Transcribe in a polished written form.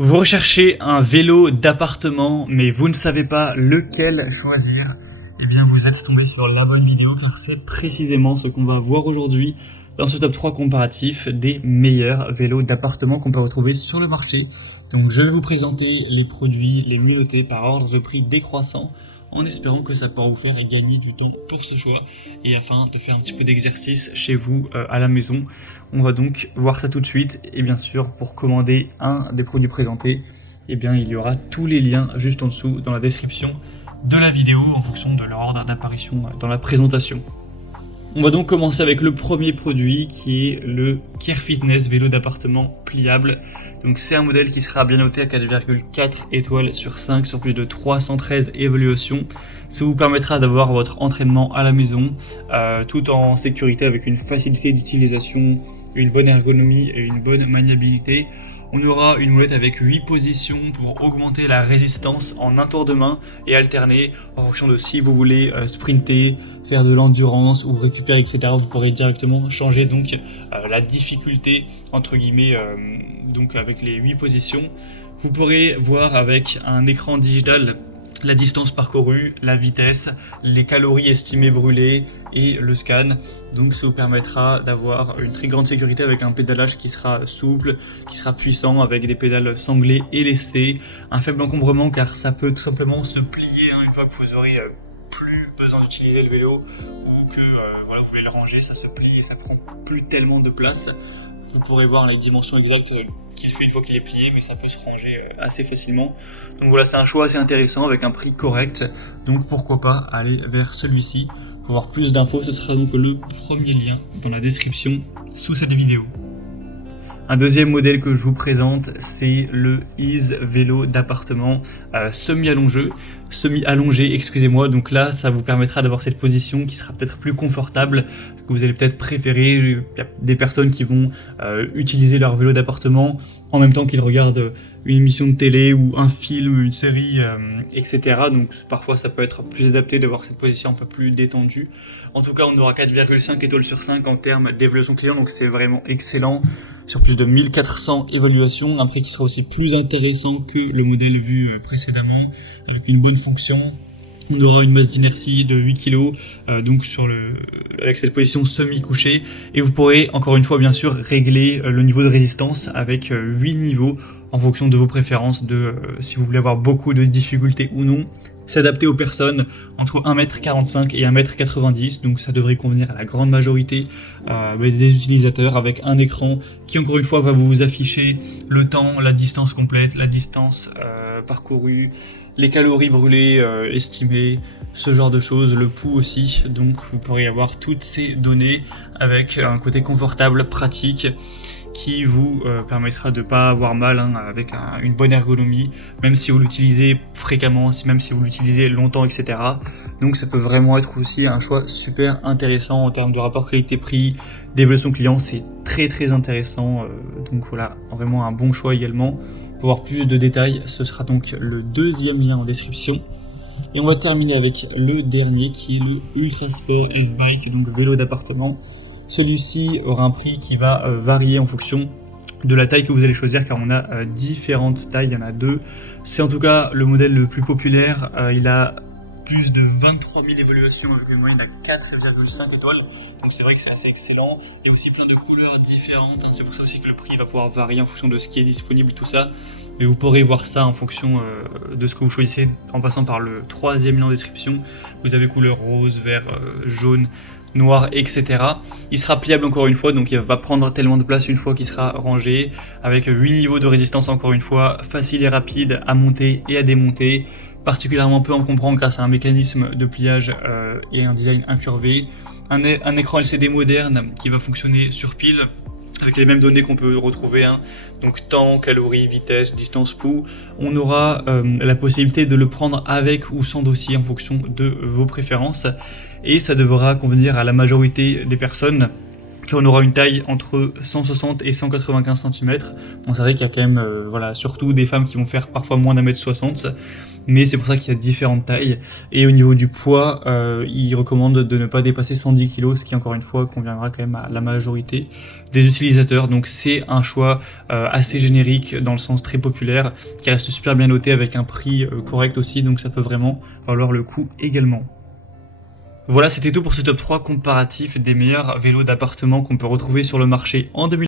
Vous recherchez un vélo d'appartement, mais vous ne savez pas lequel choisir. Eh bien, vous êtes tombé sur la bonne vidéo, car c'est précisément ce qu'on va voir aujourd'hui dans ce top 3 comparatif des meilleurs vélos d'appartement qu'on peut retrouver sur le marché. Donc, je vais vous présenter les produits les mieux notés par ordre de prix décroissant, en espérant que ça pourra vous faire gagner du temps pour ce choix et afin de faire un petit peu d'exercice chez vous à la maison. On va donc voir ça tout de suite et bien sûr pour commander un des produits présentés, eh bien il y aura tous les liens juste en dessous dans la description de la vidéo en fonction de leur ordre d'apparition dans la présentation. On va donc commencer avec le premier produit qui est le Care Fitness vélo d'appartement pliable. Donc c'est un modèle qui sera bien noté à 4,4 étoiles sur 5 sur plus de 313 évaluations. Ça vous permettra d'avoir votre entraînement à la maison tout en sécurité avec une facilité d'utilisation, une bonne ergonomie et une bonne maniabilité. On aura une molette avec 8 positions pour augmenter la résistance en un tour de main et alterner en fonction de si vous voulez sprinter, faire de l'endurance ou récupérer, etc. Vous pourrez directement changer donc la difficulté entre guillemets donc avec les 8 positions. Vous pourrez voir avec un écran digital la distance parcourue, la vitesse, les calories estimées brûlées et le scan. Donc ça vous permettra d'avoir une très grande sécurité avec un pédalage qui sera souple, qui sera puissant avec des pédales sanglées et lestées, un faible encombrement car ça peut tout simplement se plier une fois que vous aurez plus besoin d'utiliser le vélo ou que voilà, vous voulez le ranger, ça se plie et ça prend plus tellement de place. Vous pourrez voir les dimensions exactes qu'il fait une fois qu'il est plié, mais ça peut se ranger assez facilement. Donc voilà, c'est un choix assez intéressant avec un prix correct. Donc pourquoi pas aller vers celui-ci. Pour voir plus d'infos, ce sera donc le premier lien dans la description sous cette vidéo. Un deuxième modèle que je vous présente, c'est le Ease vélo d'appartement semi-allongé, excusez-moi. Donc là, ça vous permettra d'avoir cette position qui sera peut-être plus confortable, que vous allez peut-être préférer. Il y a des personnes qui vont utiliser leur vélo d'appartement en même temps qu'ils regardent une émission de télé ou un film, une série, etc. Donc parfois ça peut être plus adapté d'avoir cette position un peu plus détendue. En tout cas, on aura 4,5 étoiles sur 5 en termes d'évaluation client, donc c'est vraiment excellent. Sur plus de 1400 évaluations, un prix qui sera aussi plus intéressant que le modèle vu précédemment, avec une bonne fonction. On aura une masse d'inertie de 8 kg, donc avec cette position semi-couchée, et vous pourrez encore une fois bien sûr régler le niveau de résistance avec 8 niveaux en fonction de vos préférences, si vous voulez avoir beaucoup de difficultés ou non. S'adapter aux personnes entre 1m45 et 1m90, donc ça devrait convenir à la grande majorité des utilisateurs, avec un écran qui encore une fois va vous afficher le temps, la distance complète, la distance parcourue, les calories brûlées estimées, ce genre de choses, le pouls aussi. Donc vous pourrez avoir toutes ces données avec un côté confortable, pratique, qui vous permettra de ne pas avoir mal avec une bonne ergonomie, même si vous l'utilisez fréquemment, même si vous l'utilisez longtemps, etc. Donc ça peut vraiment être aussi un choix super intéressant en termes de rapport qualité-prix, d'évaluation client, c'est très très intéressant. Donc voilà, vraiment un bon choix également. Pour voir plus de détails, ce sera donc le deuxième lien en description. Et on va terminer avec le dernier qui est le Ultra Sport F-Bike, donc vélo d'appartement. Celui-ci aura un prix qui va varier en fonction de la taille que vous allez choisir, car on a différentes tailles, il y en a deux. C'est en tout cas le modèle le plus populaire, il a plus de 23 000 évaluations avec une moyenne à 4,5 étoiles, donc c'est vrai que c'est assez excellent. Il y a aussi plein de couleurs différentes, c'est pour ça aussi que le prix va pouvoir varier en fonction de ce qui est disponible, tout ça. Mais vous pourrez voir ça en fonction de ce que vous choisissez en passant par le troisième lien en description. Vous avez couleur rose, vert, jaune, noir, etc. Il sera pliable encore une fois, donc il va prendre tellement de place une fois qu'il sera rangé, avec 8 niveaux de résistance encore une fois, facile et rapide à monter et à démonter, particulièrement peu encombrant grâce à un mécanisme de pliage et un design incurvé, un écran LCD moderne qui va fonctionner sur pile, avec les mêmes données qu'on peut retrouver, donc temps, calories, vitesse, distance, pouls. On aura la possibilité de le prendre avec ou sans dossier en fonction de vos préférences, et ça devra convenir à la majorité des personnes car on aura une taille entre 160 et 195 cm. Bon, c'est vrai qu'il y a quand même, voilà, surtout des femmes qui vont faire parfois moins d'1m60, mais c'est pour ça qu'il y a différentes tailles. Et au niveau du poids, il recommande de ne pas dépasser 110 kg, ce qui encore une fois conviendra quand même à la majorité des utilisateurs. Donc c'est un choix assez générique, dans le sens très populaire, qui reste super bien noté avec un prix correct aussi, donc ça peut vraiment valoir le coup également. Voilà, c'était tout pour ce top 3 comparatif des meilleurs vélos d'appartement qu'on peut retrouver sur le marché en 2020.